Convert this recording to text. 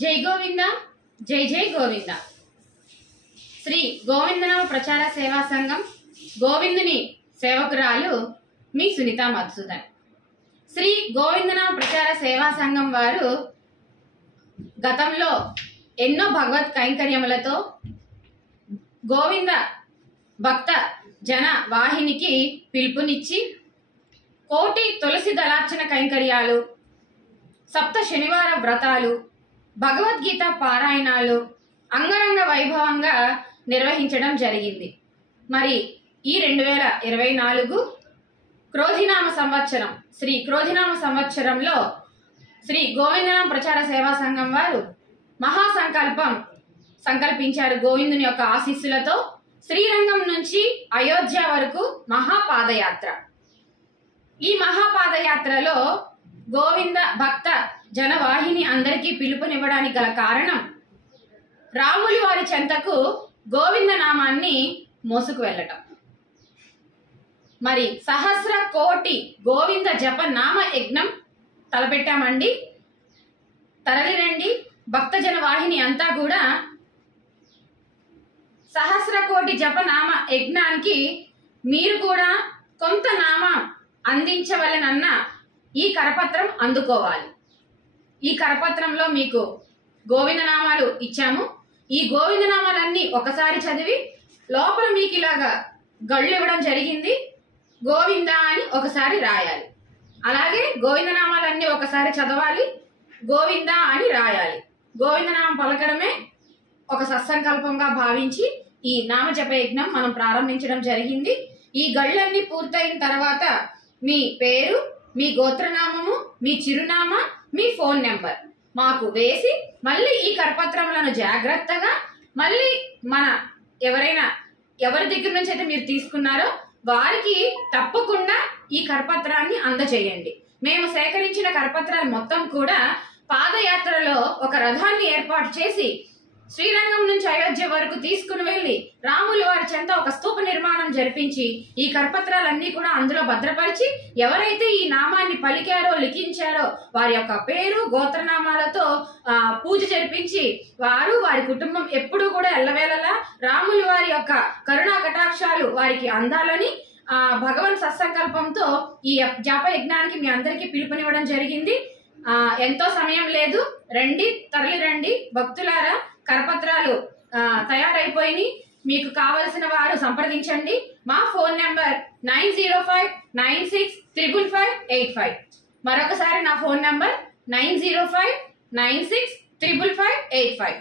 జై గోవింద జై జై గోవింద. శ్రీ గోవిందనామ ప్రచార సేవా సంఘం గోవిందుని సేవకురాలు మీ సునీత మధుసూదన్. శ్రీ గోవిందనామ ప్రచార సేవా సంఘం వారు గతంలో ఎన్నో భగవత్ కైంకర్యములతో గోవింద భక్త జన వాహినికి పిలుపునిచ్చి కోటి తులసి దళార్చన కైంకర్యాలు, సప్త శనివార వ్రతాలు, భగవద్గీత పారాయణాలు అంగరంగ వైభవంగా నిర్వహించడం జరిగింది. మరి ఈ 2024 క్రోధినామ సంవత్సరం శ్రీ క్రోధినామ సంవత్సరంలో శ్రీ గోవిందనామ ప్రచార సేవా సంఘం వారు మహాసంకల్పం సంకల్పించారు. గోవిందుని యొక్క ఆశీస్సులతో శ్రీరంగం నుంచి అయోధ్య వరకు మహాపాదయాత్ర. ఈ మహాపాదయాత్రలో గోవింద భక్త జనవాహిని అందరికీ పిలుపునివ్వడానికి గల కారణం రాములు వారి చెంతకు గోవింద నామాన్ని మోసుకు వెళ్ళటం. మరి సహస్ర కోటి గోవింద జప నామ యజ్ఞం తలపెట్టామండి. తరలిరండి భక్త జనవాహిని అంతా కూడా సహస్ర కోటి జప నామ యజ్ఞానికి మీరు కూడా కొంత నామం అందించవలెనన్న ఈ కరపత్రం అందుకోవాలి. ఈ కరపత్రంలో మీకు గోవిందనామాలు ఇచ్చాము. ఈ గోవిందనామాలన్నీ ఒకసారి చదివి లోపల మీకు ఇలాగా గళ్ళు ఇవ్వడం జరిగింది. గోవింద అని ఒకసారి రాయాలి. అలాగే గోవిందనామాలన్నీ ఒకసారి చదవాలి, గోవింద అని రాయాలి. గోవిందనామం పలకడమే ఒక సత్సంకల్పంగా భావించి ఈ నామజప యజ్ఞం మనం ప్రారంభించడం జరిగింది. ఈ గళ్ళన్నీ పూర్తయిన తర్వాత మీ పేరు, మీ గోత్రనామము, మీ చిరునామా, మీ ఫోన్ నెంబర్ మాకు వేసి మళ్ళీ ఈ కరపత్రములను జాగ్రత్తగా మళ్ళీ ఎవరి దగ్గర నుంచి అయితే మీరు తీసుకున్నారో వారికి తప్పకుండా ఈ కరపత్రాన్ని అందజేయండి. మేము సేకరించిన కరపత్రాలు మొత్తం కూడా పాదయాత్రలో ఒక రథాన్ని ఏర్పాటు చేసి శ్రీరంగం నుంచి అయోధ్య వరకు తీసుకుని వెళ్ళి రాములు వారి చెంత ఒక స్తూప నిర్మాణం జరిపించి ఈ కరపత్రాలన్నీ కూడా అందులో భద్రపరిచి ఎవరైతే ఈ నామాన్ని పలికారో లిఖించారో వారి యొక్క పేరు గోత్రనామాలతో పూజ జరిపించి వారి కుటుంబం ఎప్పుడూ కూడా ఎల్లవేళలా రాములు వారి యొక్క కరుణా కటాక్షాలు వారికి అందాలని భగవన్ సత్సంకల్పంతో ఈ జప యజ్ఞానికి మీ అందరికీ పిలుపునివ్వడం జరిగింది. ఎంతో సమయం లేదు, రండి, తరలి రండి భక్తులారా. కరపత్రాలు తయారైపోయి మీకు కావలసిన వారు సంప్రదించండి. మా ఫోన్ నెంబర్ 9059655585. మరొకసారి నా ఫోన్ నెంబర్ 9059655585.